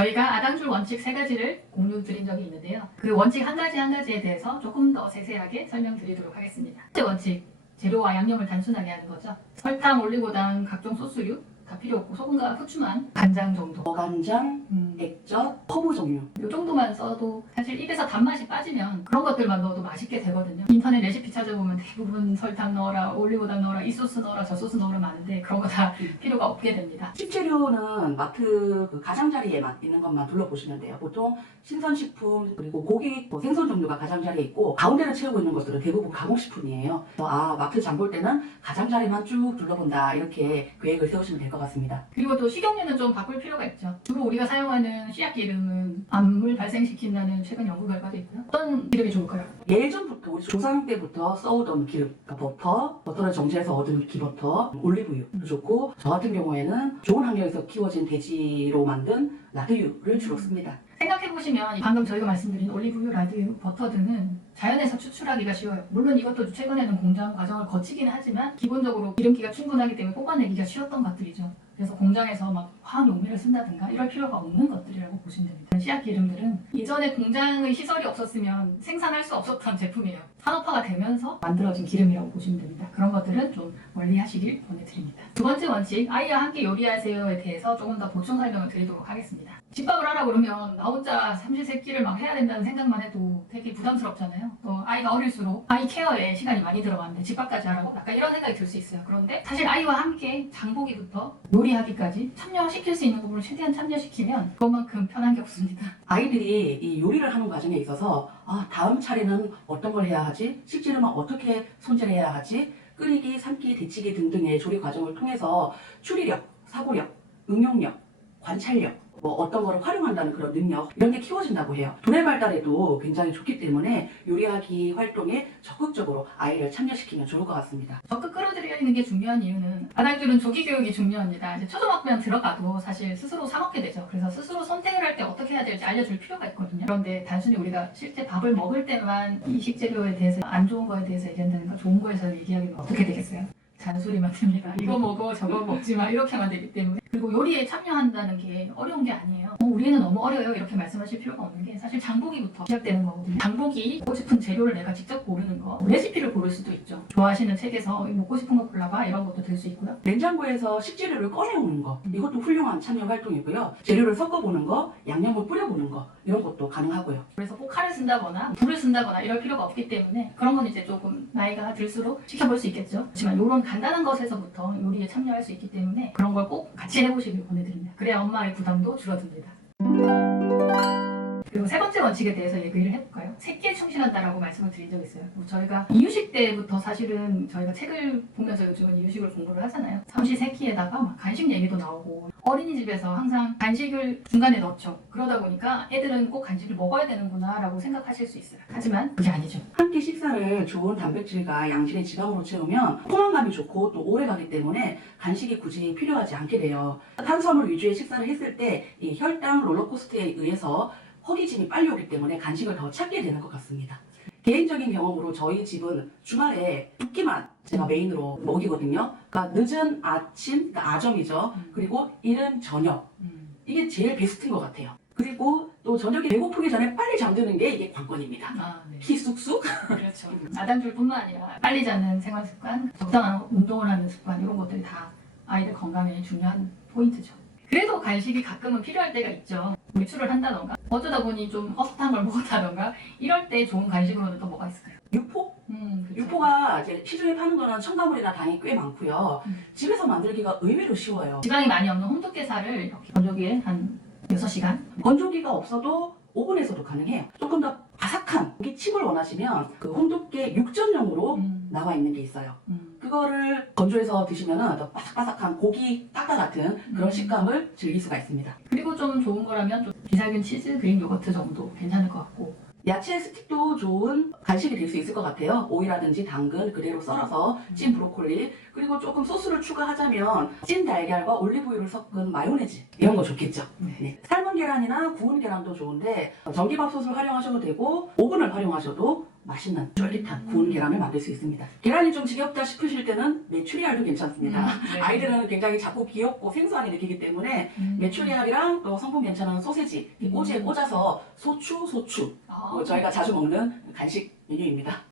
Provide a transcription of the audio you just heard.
저희가 아당줄 원칙 3가지를 공유 드린 적이 있는데요. 그 원칙 한 가지 한 가지에 대해서 조금 더 세세하게 설명드리도록 하겠습니다. 첫째 원칙, 재료와 양념을 단순하게 하는 거죠. 설탕, 올리고당, 각종 소스류 다 필요 없고 소금과 후추만, 간장 정도. 어간장, 액젓, 허브 종류. 이 정도만 써도 사실 입에서 단맛이 빠지면 그런 것들만 넣어도 맛있게 되거든요. 인터넷 레시피 찾아보면 대부분 설탕 넣어라, 올리고당 넣어라, 이 소스 넣어라, 저 소스 넣어라 많은데 그런 거 다 필요가 없게 됩니다. 식재료는 마트 그 가장자리에 있는 것만 둘러보시면 돼요. 보통 신선식품 그리고 고기, 생선 종류가 가장자리에 있고 가운데를 채우고 있는 것들은 대부분 가공식품이에요. 마트 장 볼 때는 가장자리만 쭉 둘러본다 이렇게 계획을 세우시면 될 것 같습니다. 그리고 또 식용유는 좀 바꿀 필요가 있죠. 주로 우리가 사용하는 씨앗 기름은 암을 발생시킨다는 최근 연구 결과도 있고요. 어떤 기름이 좋을까요? 예전부터 우리 조상 때부터 써오던 기름, 그러니까 버터를 정제해서 얻은 기버터, 올리브유도 좋고 저 같은 경우에는 좋은 환경에서 키워진 돼지로 만든 라드유를 주로 씁니다. 생각해보시면 방금 저희가 말씀드린 올리브유, 라드유, 버터 등은 자연에서 추출하기가 쉬워요. 물론 이것도 최근에는 공장 과정을 거치기는 하지만 기본적으로 기름기가 충분하기 때문에 뽑아내기가 쉬웠던 것들이죠. 그래서 공장에서 막 화학 용매를 쓴다든가 이럴 필요가 없는 것들이라고 보시면 됩니다. 씨앗 기름들은 예전에 공장의 시설이 없었으면 생산할 수 없었던 제품이에요. 산업화가 되면서 만들어진 기름이라고 보시면 됩니다. 그런 것들은 좀 멀리 하시길 권해드립니다. 두 번째 원칙, 아이와 함께 요리하세요에 대해서 조금 더 보충 설명을 드리도록 하겠습니다. 집밥을 하라 그러면 나 혼자 삼시세끼를 막 해야 된다는 생각만 해도 되게 부담스럽잖아요. 또 아이가 어릴수록 아이 케어에 시간이 많이 들어가는데 집밥까지 하라고 약간 이런 생각이 들 수 있어요. 그런데 사실 아이와 함께 장보기부터 요리하기까지 참여시킬 수 있는 부분을 최대한 참여시키면 그것만큼 편한 게 없습니다. 아이들이 이 요리를 하는 과정에 있어서 다음 차례는 어떤 걸 해야 하지? 식재료는 어떻게 손질해야 하지? 끓이기, 삶기, 데치기 등등의 조리 과정을 통해서 추리력, 사고력, 응용력, 관찰력, 어떤 거를 활용한다는 그런 능력 이런 게 키워진다고 해요. 두뇌 발달에도 굉장히 좋기 때문에 요리하기 활동에 적극적으로 아이를 참여시키면 좋을 것 같습니다. 적극 끌어들이는 게 중요한 이유는 아이들은 조기 교육이 중요합니다. 이제 초등학교에 들어가도 사실 스스로 사 먹게 되죠. 그래서 스스로 선택을 할 때 어떻게 해야 될지 알려줄 필요가 있거든요. 그런데 단순히 우리가 실제 밥을 먹을 때만 이 식재료에 대해서 안 좋은 거에 대해서 얘기한다는 거 좋은 거에서 얘기하기는 어떻게 되겠어요? 잔소리만 듭니다. 이거 먹어 저거 먹지 마 이렇게만 되기 때문에. 그리고 요리에 참여한다는 게 어려운 게 아니에요. 우리 애는 너무 어려요 이렇게 말씀하실 필요가 없는 게 사실 장보기부터 시작되는 거거든요. 장보기, 먹고 싶은 재료를 내가 직접 고르는 거, 레시피를 고를 수도 있죠. 좋아하시는 책에서 먹고 싶은 거 골라봐 이런 것도 될 수 있고요. 냉장고에서 식재료를 꺼내오는 거 이것도 훌륭한 참여 활동이고요. 재료를 섞어보는 거, 양념을 뿌려보는 거 이런 것도 가능하고요. 그래서 꼭 칼을 쓴다거나 불을 쓴다거나 이럴 필요가 없기 때문에 그런 건 이제 조금 나이가 들수록 시켜볼 수 있겠죠. 하지만 이런 간단한 것에서부터 요리에 참여할 수 있기 때문에 그런 걸 꼭 같이 해보시길 권해드립니다. 그래야 엄마의 부담도 줄어듭니다. 그리고 세 번째 원칙에 대해서 얘기를 해볼까요? 새끼에 충실한다라고 말씀을 드린 적이 있어요. 저희가 이유식 때부터 사실은 저희가 책을 보면서 요즘은 이유식을 공부를 하잖아요. 삼시세끼에다가 막 간식 얘기도 나오고 어린이집에서 항상 간식을 중간에 넣죠. 그러다 보니까 애들은 꼭 간식을 먹어야 되는구나 라고 생각하실 수 있어요. 하지만 그게 아니죠. 한 끼 식사를 좋은 단백질과 양질의 지방으로 채우면 포만감이 좋고 또 오래 가기 때문에 간식이 굳이 필요하지 않게 돼요. 탄수화물 위주의 식사를 했을 때 이 혈당 롤러코스터에 의해서 허기짐이 빨리 오기 때문에 간식을 더 찾게 되는 것 같습니다. 개인적인 경험으로 저희 집은 주말에 2끼만 제가 메인으로 먹이거든요. 그러니까 늦은 아침, 그러니까 아점이죠. 그리고 이른 저녁. 이게 제일 베스트인 것 같아요. 그리고 또 저녁에 배고프기 전에 빨리 잠드는 게 이게 관건입니다. 네. 키 쑥쑥. 그렇죠. 아당줄뿐만 아니라 빨리 자는 생활 습관, 적당한 운동을 하는 습관 이런 것들이 다 아이들 건강에 중요한 포인트죠. 그래도 간식이 가끔은 필요할 때가 있죠. 외출을 한다던가 어쩌다 보니 좀 허스탄 걸 먹었다던가 이럴 때 좋은 간식으로는 또 뭐가 있을까요? 육포? 그렇죠. 육포가 이제 시중에 파는 거는 첨가물이나 당이 꽤 많고요. 집에서 만들기가 의외로 쉬워요. 지방이 많이 없는 홍두깨살을 이렇게 건조기에 한 6시간 건조기가 없어도 오븐에서도 가능해요. 조금 더 바삭한 고기 칩을 원하시면 그 홍두깨 육전용으로 나와 있는 게 있어요. 그거를 건조해서 드시면 더 바삭바삭한 고기 까까 같은 그런 식감을 즐길 수가 있습니다. 그리고 좀 좋은 거라면 좀 비살균 치즈, 그린 요거트 정도 괜찮을 것 같고 야채 스틱도 좋은 간식이 될 수 있을 것 같아요. 오이라든지 당근 그대로 썰어서 찐 브로콜리 그리고 조금 소스를 추가하자면 찐 달걀과 올리브유를 섞은 마요네즈 이런 거 좋겠죠. 네. 삶은 계란이나 구운 계란도 좋은데 전기밥솥을 활용하셔도 되고 오븐을 활용하셔도 맛있는 쫄깃한 구운 계란을 만들 수 있습니다. 계란이 좀 지겹다 싶으실 때는 메추리알도 괜찮습니다. 네. 아이들은 굉장히 작고 귀엽고 생소하게 느끼기 때문에 메추리알이랑 또 성분 괜찮은 소세지 이 꼬지에 꽂아서 소추 아, 저희가 자주 먹는 간식 메뉴입니다.